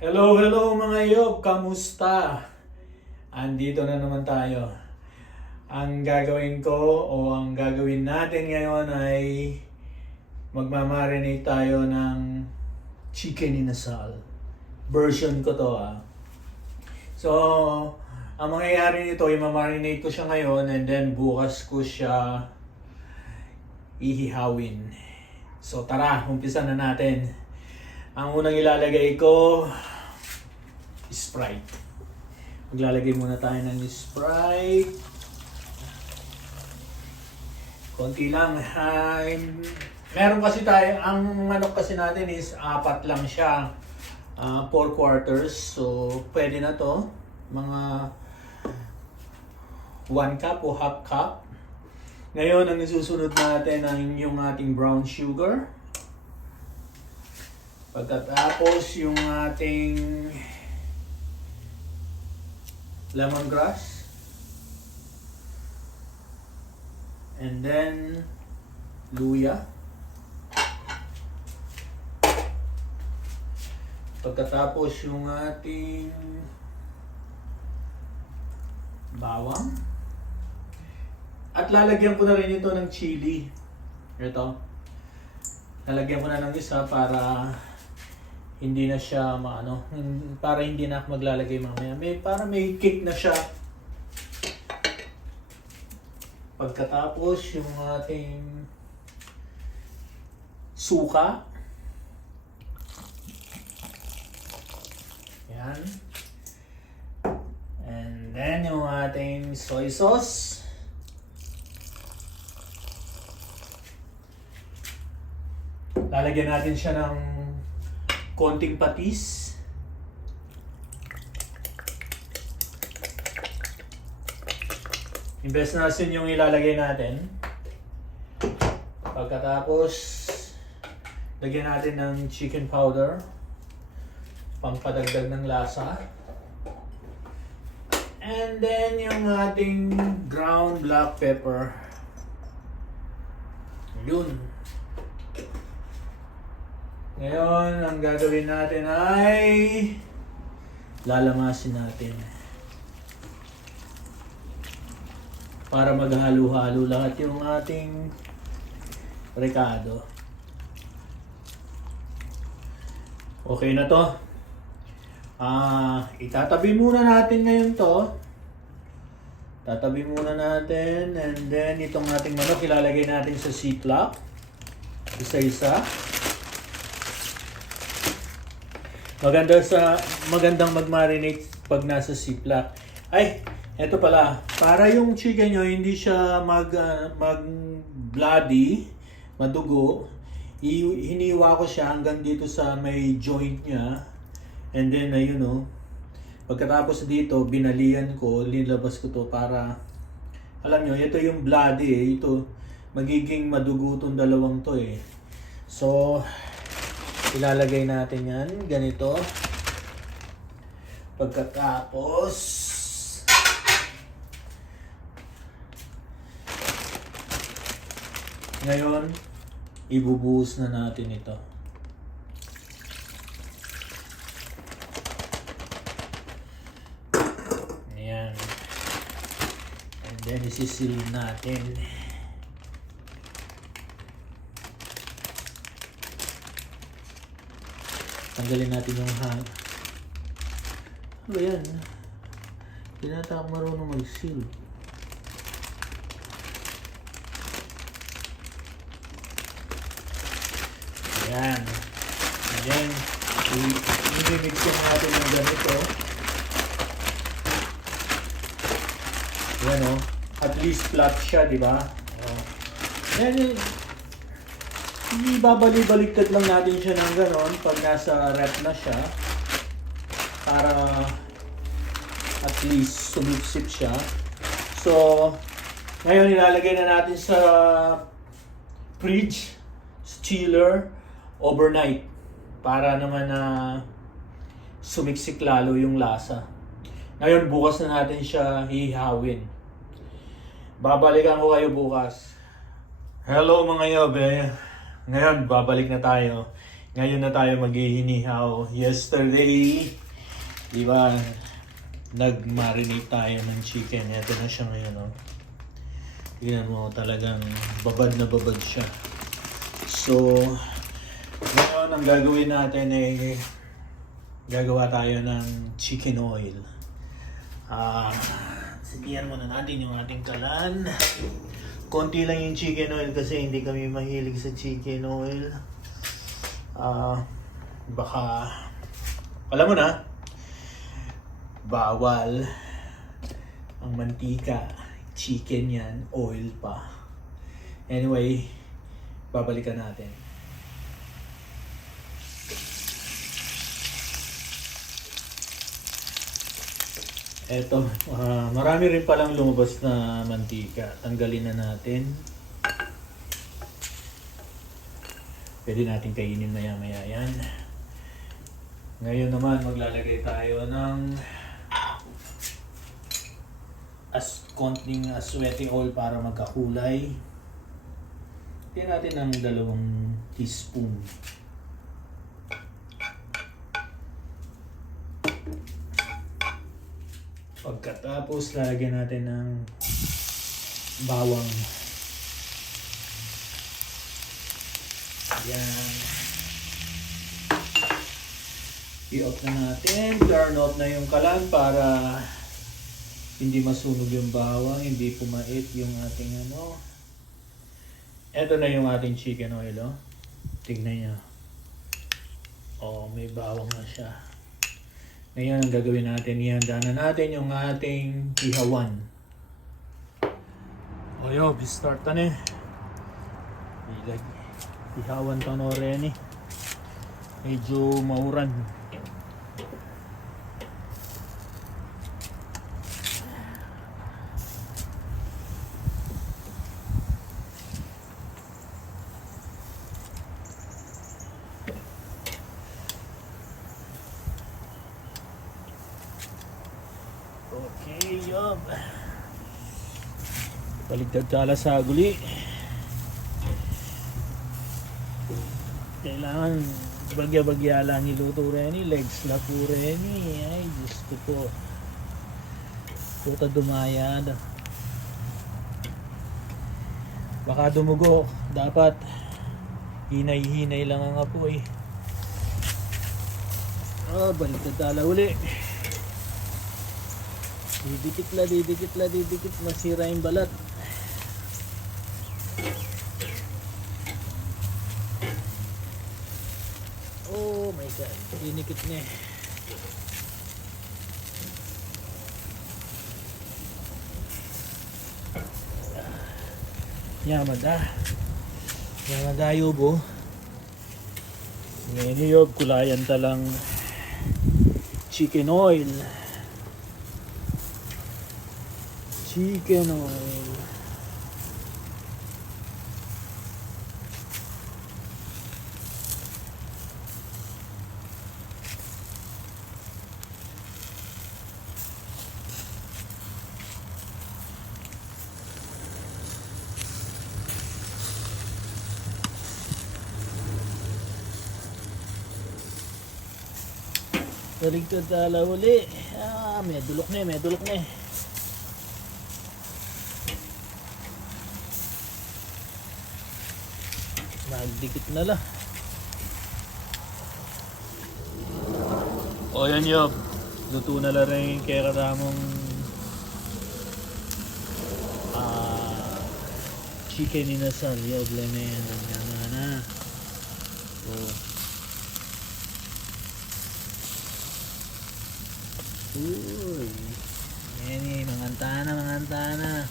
Hello, hello mga yob! Kamusta? Andito na naman tayo. Ang gagawin ko o ang gagawin natin ngayon ay magmamarinate tayo ng chicken inasal. Version ko to So, ang mangyayari nito, i-marinate ko siya ngayon and then bukas ko siya ihihawin. So tara, umpisa na natin. Ang unang ilalagay ko, Sprite. Maglalagay muna tayo ng Sprite. Konti lang. Meron kasi tayo, ang manok kasi natin is 4 lang siya. 4 quarters. So, pwede na to. Mga 1 cup o half cup. Ngayon, ang isusunod natin ay yung ating brown sugar. Pagkatapos yung ating lemongrass. And then luya. Pagkatapos yung ating bawang. At lalagyan ko na rin ito ng chili. Ito. Lalagyan ko na ng isa para hindi na siya para hindi na ako maglalagay mamaya. Para may kick na siya. Pagkatapos yung ating suka. Yan. And then yung ating soy sauce. Lalagyan natin siya ng konting patis. Imbes na asin yung ilalagay natin. Pagkatapos, lagyan natin ng chicken powder. Pampadagdag ng lasa. And then yung ating ground black pepper. Yun. Ngayon, ang gagawin natin ay lalamasin natin. Para maghalo-halo lahat yung ating rekado. Okay na to. Itatabi muna natin ngayon to. Tatabi muna natin and then itong ating manok ilalagay natin sa ziplock. Isa-isa. Magandang mag-marinate pag nasa ziplock. Ay, eto pala. Para yung chicken nyo hindi siya mag-bloody, madugo, hiniwa ko siya hanggang dito sa may joint niya. And then, ayun pagkatapos dito, binalian ko, linabas ko to para, alam nyo, ito yung bloody Ito, magiging madugo tong dalawang to So, ilalagay natin yan, ganito. Pagkatapos, ngayon, ibubuhos na natin ito. Ayan. And then, isisil natin. Tanggalin natin yung hang. Ano ba yan? Hindi na tayo marunong mag-seal. Ayan. And then, i-mix natin yung ganito. Ayan at least flat siya, di ba? Ayan ibabalik-baliktad lang natin siya ng ganon pag nasa rep na siya para at least sumipsip siya. So, ngayon ilalagay na natin sa fridge, chiller, overnight para naman na sumiksik lalo yung lasa. Ngayon bukas na natin siya hihawin. Babalikan ko kayo bukas. Hello mga yobe. Ngayon babalik na tayo. Ngayon na tayo maghihinihaw. Yesterday, di ba, nag-marinate tayo ng chicken. Ito na siya ngayon, oh. Tignan mo, talagang babad na babad siya. So, ngayon ang gagawin natin ay gagawa tayo ng chicken oil. Sigiyan muna natin yung ating kalan. Konti lang yung chicken oil kasi hindi kami mahilig sa chicken oil. Baka, alam mo na, bawal ang mantika, chicken yan, oil pa. Anyway, babalikan natin. Eto, marami rin palang lumabas na mantika. Tanggalin na natin. Pwede natin kainin maya-maya yan. Ngayon naman, maglalagay tayo ng konting aswete oil para magkakulay. Tingnan natin ng 2 teaspoon. Pagkatapos, lalagyan natin ng bawang. Yan. I-off na natin. Turn off na yung kalan para hindi masunog yung bawang, hindi pumait yung ating ano. Ito na yung ating chicken oil, oh. Tignan nyo. Oh, may bawang na siya. Ngayon ang gagawin natin, ihanda na natin yung ating ihawan. O yo, start na eh. Ihawan to no rin eh. Medyo mauran. Okay, yob. Baligtad tala sa guli. Kailangan bagya-bagya lang iluto rin, legs na po rin. Ay, Diyos ko po. Puta dumayad. Baka dumugo. Dapat hinay-hinay lang ang apoy. Baligtad tala uli. Didikit, masira yung balat. Oh my God, dinikit niya. Yamada yobo. Ngayon yob, kulayan talang chicken oil. Chicken oil. Baligtad tala uli. May dulok na eh. Magdikit na lang. O yan yob. Luto na lang rin kaya katamong chicken inasal yob. Lemen. Yan na. Uy. Yan mangantana.